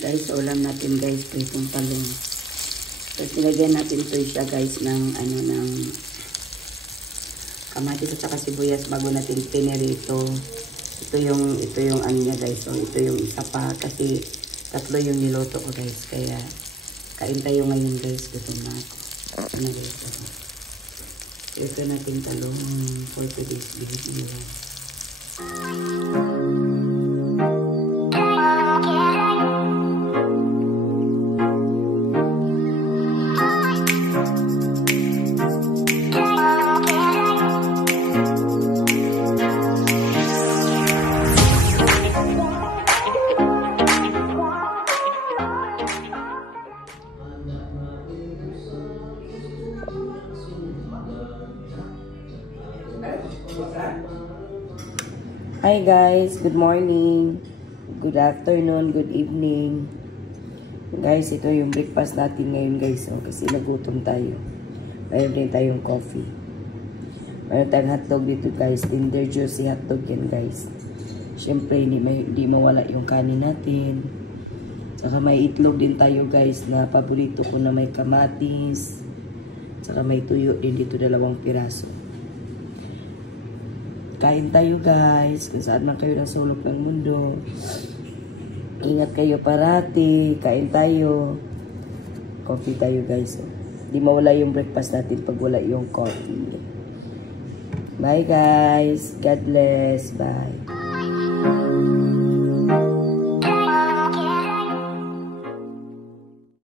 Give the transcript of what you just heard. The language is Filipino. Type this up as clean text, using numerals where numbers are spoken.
Guys, ulam natin guys, ito itong talong. Tapos nilagyan natin ito siya guys ng ng kamatis at saka sibuyas bago natin pinirito. Ito yung ano niya guys. So, ito yung isa pa kasi tatlo yung niloto ko guys. Kaya kain tayo ngayon guys. Gutom na ako. Ano guys? Ito natin talong for today's video. Hi guys, good morning, good afternoon, good evening. Guys, ito yung breakfast natin ngayon guys. So, kasi nagutom tayo. Mayroon din tayong coffee. Mayroon tayong hotdog dito guys. Tender juicy hotdog yan guys. Siyempre, hindi mawala yung kanin natin. Saka may itlog din tayo guys na paborito ko na may kamatis. Saka may tuyo din dito 2 piraso. Kain tayo guys, kung saan man kayo ng sulok ng mundo. Ingat kayo parati, kain tayo. Coffee tayo guys. Di mawala yung breakfast natin pag wala yung coffee. Bye guys, God bless, bye.